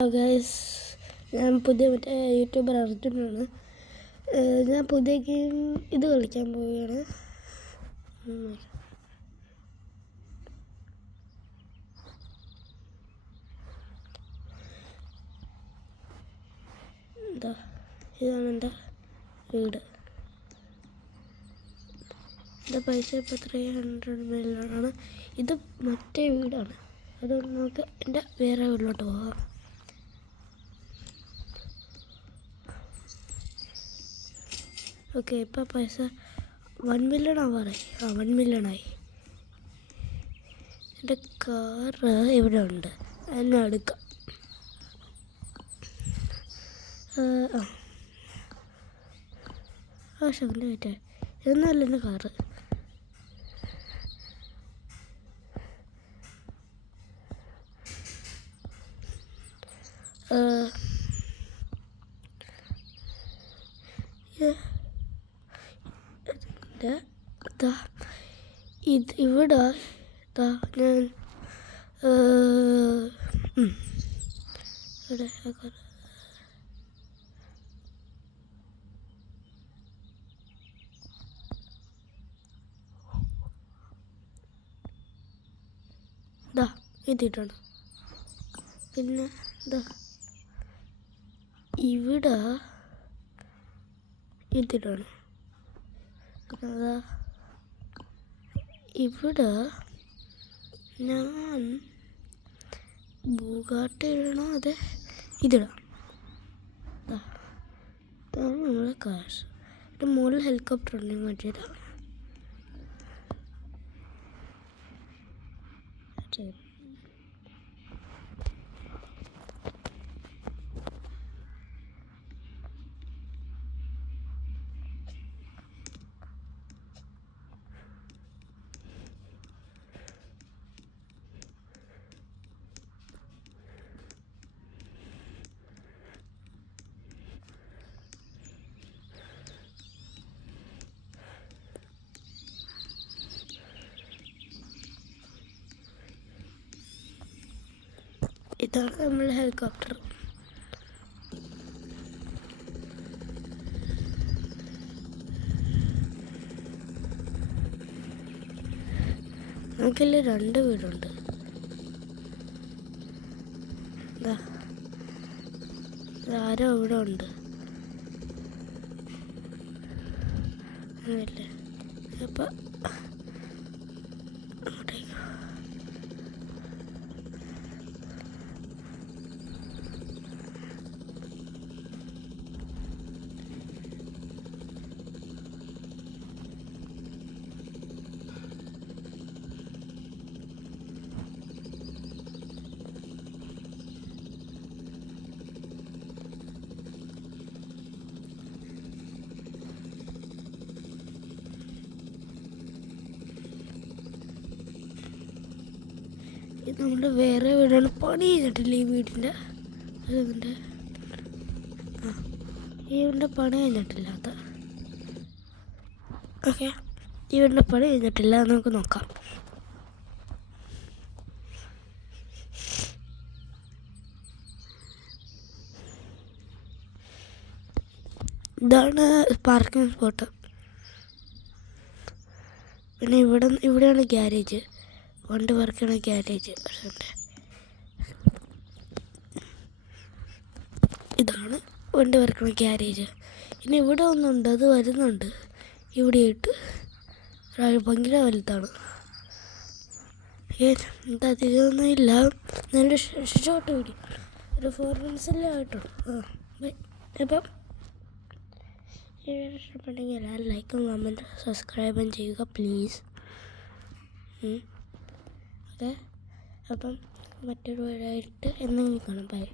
Guys, ഞാൻ പുതിയ YouTuber അർജുനാണ്. ഞാൻ പുതിയ ഗെയിം ഇത് കളിക്കാൻ പോവുകയാണ്. ഇതാണ് എൻ്റെ വീട്. എൻ്റെ പൈസ ഇപ്പോൾ 300 മില്യണാണ്. ഇത് മറ്റേ വീടാണ്. അതുകൊണ്ട് നമുക്ക് എൻ്റെ വേറെ വീട്ടിലോട്ട് പോകാം. ഓക്കെ, ഇപ്പോൾ പൈസ 1 മില്യൺ ആവാറായി. 1 മില്യണായി. എൻ്റെ കാറ് ഇവിടെ ഉണ്ട്, എന്നെ എടുക്കാം. ശകലം വെയിറ്റ്. എന്നല്ല എൻ്റെ കാറ്. ഇവിടെ ഞാൻ ഇതിട്ടാണ്. പിന്നെ ഇവിടെ ഇതിട്ടാണ്. അതാ ഇവിടെ ഞാൻ ബുഗാട്ടി ഇടണോ അതെ ഇതിടാം. ഇതാണ് നമ്മളെ കാശ്. എൻ്റെ മുകളിൽ ഹെലികോപ്റ്റർ ഉണ്ട്, മാറ്റിയിടാം. ഇതാണ് നമ്മളെ ഹെലികോപ്റ്റർ. നമുക്കില്ല 2 വീടുണ്ട്. ആരോ ഇവിടെ ഉണ്ട്. അങ്ങനല്ലേ അപ്പം ഇത് നമ്മുടെ വേറെ വീടാണ്. പണി കഴിഞ്ഞിട്ടില്ല ഈ വീടിൻ്റെ. അതുകൊണ്ട് ഈ വീടിൻ്റെ പണി കഴിഞ്ഞിട്ടില്ല. ഓക്കെ, ഈ വീടിൻ്റെ പണി കഴിഞ്ഞിട്ടില്ല. നമുക്ക് നോക്കാം. ഇതാണ് പാർക്കിംഗ് സ്പോട്ട്. പിന്നെ ഇവിടെയാണ് ഗ്യാരേജ്. വണ്ടി വർക്കാണ് ഗ്യാരേജ്. ഇതാണ് വണ്ടി വർക്കാണ് ഗ്യാരേജ്. ഇനി ഇവിടെ ഒന്നുണ്ട്, അത് വരുന്നുണ്ട്. ഇവിടെയായിട്ട് ഭയങ്കര വലുതാണ്. അധികമൊന്നും ഇല്ല. നല്ല ഷോർട്ട് വീഡിയോ, ഒരു 4 മിനിറ്റ്സല്ലേ ആയിട്ടുള്ളൂ. അപ്പം ഇഷ്ടപ്പെട്ടെങ്കിൽ എല്ലാവരും ലൈക്കും കമൻറ്റും സബ്സ്ക്രൈബും ചെയ്യുക പ്ലീസ്. ഓക്കെ, അപ്പം മറ്റൊരു വീഡിയോ ആയിട്ട് എന്തെങ്കിലും കാണാം. ബൈ.